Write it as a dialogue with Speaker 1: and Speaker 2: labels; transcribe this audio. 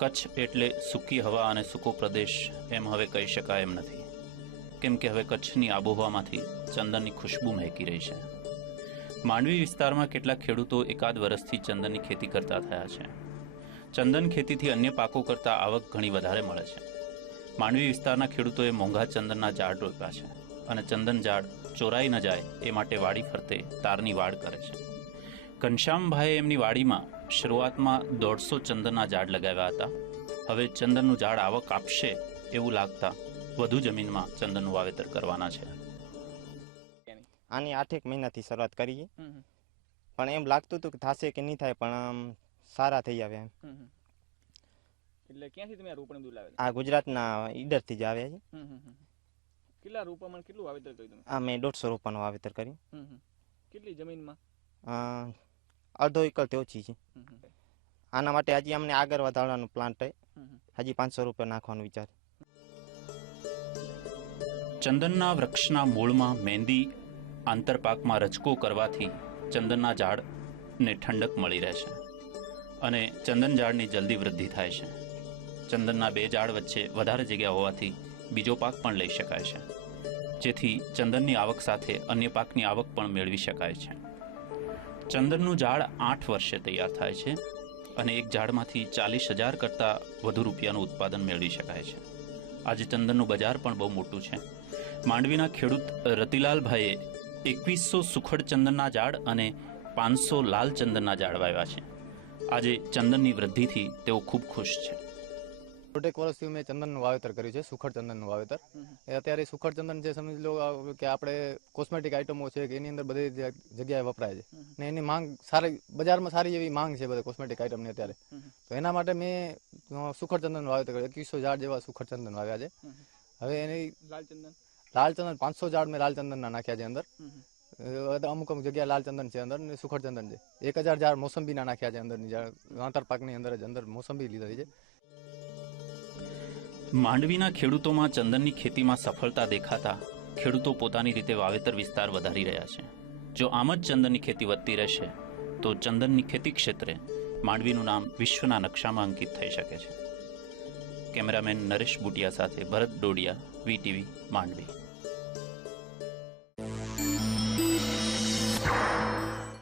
Speaker 1: કચ્છ એટલે સૂકી હવા અને સૂકો પ્રદેશ એમ હવે કહી શકાય એમ નથી. કેમ કે હવે કચ્છની આબોહવામાંથી ચંદનની ખુશ્બુ મહેકી રહી છે. માંડવી વિસ્તારમાં કેટલાક ખેડૂતો એકાદ વર્ષથી ચંદનની ખેતી કરતા થયા છે. ચંદન ખેતીથી અન્ય પાકો કરતાં આવક ઘણી વધારે મળે છે. માંડવી વિસ્તારના ખેડૂતોએ મોંઘા ચંદનના ઝાડ રોપ્યા છે અને ચંદન ઝાડ ચોરાઈ ન જાય એ માટે વાડી ફરતે તારની વાડ કરે છે. ઘનશ્યામભાઈએ એમની વાડીમાં શરૂઆતમાં દોઢસો ચંદનના ઝાડ લગાવ્યા હતા. હવે ચંદનનું ઝાડ આવક આપશે એવું લાગતા વધુ જમીનમાં ચંદનનું વાવેતર કરવાના છે.
Speaker 2: આની આઠેક મહિનાથી શરૂઆત કરીએ. પણ એમ લાગતું હતું કે થશે કે નહીં થાય પણ આમ સારા થઈ આવે એમ.
Speaker 3: એટલે ક્યાંથી તમે આ રોપણ બધું
Speaker 2: આ ગુજરાતના ઈડરથી જ આવ્યા છે.
Speaker 3: કેટલા રોપામાં કેટલું વાવેતર કર્યું તમે?
Speaker 2: આ મેં દોઢસો રૂપિયાનું વાવેતર કર્યું.
Speaker 3: કેટલી જમીનમાં?
Speaker 2: અડધો એકરથી ઓછી છે. આના માટે હજી અમને આગળ વધારવાનું પ્લાન્ટ. હજી પાંચસો રૂપિયા નાખવાનો વિચાર.
Speaker 1: ચંદનના વૃક્ષના મૂળમાં મહેંદી આંતરપાકમાં રજકો કરવાથી ચંદનના ઝાડને ઠંડક મળી રહે છે અને ચંદન ઝાડની જલ્દી વૃદ્ધિ થાય છે. ચંદનના બે ઝાડ વચ્ચે વધારે જગ્યા હોવાથી બીજો પાક પણ લઈ શકાય છે. જેથી ચંદનની આવક સાથે અન્ય પાકની આવક પણ મેળવી શકાય છે. ચંદનનું ઝાડ આઠ વર્ષે તૈયાર થાય છે અને એક ઝાડમાંથી ચાલીસ હજાર કરતાં વધુ રૂપિયાનું ઉત્પાદન મેળવી શકાય છે. આજે ચંદનનું બજાર પણ બહુ મોટું છે. માંડવીના ખેડૂત રતિલાલભાઈએ એકવીસો સુખડ ચંદનના ઝાડ અને પાંચસો લાલ ચંદનના ઝાડ વાવ્યા છે. આજે ચંદનની વૃદ્ધિથી તેઓ ખૂબ ખુશ છે.
Speaker 4: દોઢેક વર્ષથી મેં ચંદનનું વાવેતર કર્યું છે સુખડ ચંદનનું વાવેતર. એ અત્યારે સુખડ ચંદન છે સમજી લો કે આપણે કોસ્મેટિક આઇટમો છે કે એની અંદર બધી જગ્યાએ વપરાય છે. ને એની માંગ સારી બજારમાં સારી એવી માંગ છે બધા કોસ્મેટિક આઇટમની અત્યારે. તો એના માટે મેં સુખડ ચંદનનું વાવેતર કર્યું. એકવીસો ઝાડ જેવા સુખડ ચંદન વાવ્યા છે. હવે એની લાલચંદન? લાલચંદન પાંચસો ઝાડ મેં લાલચંદનના નાખ્યા છે અંદર. અમુક અમુક જગ્યા લાલચંદન છે અંદર ને સુખડ ચંદન છે. એક હજાર ઝાડ મોસંબીના નાખ્યા છે અંદરની ઝાડ આંતર પાકની અંદર જ અંદર મોસંબી લીધી છે.
Speaker 1: માંડવીના ખેડૂતોમાં ચંદનની ખેતીમાં સફળતા દેખાતા ખેડૂતો પોતાની રીતે વાવેતર વિસ્તાર વધારી રહ્યા છે. જો આમ જ ચંદનની ખેતી વધતી રહેશે, તો ચંદનની ખેતી ક્ષેત્રે માંડવીનું નામ વિશ્વના નકશામાં અંકિત થઈ શકે છે. કેમેરામેન નરેશ બુટિયા સાથે ભરત ડોડિયા, વીટીવી માંડવી.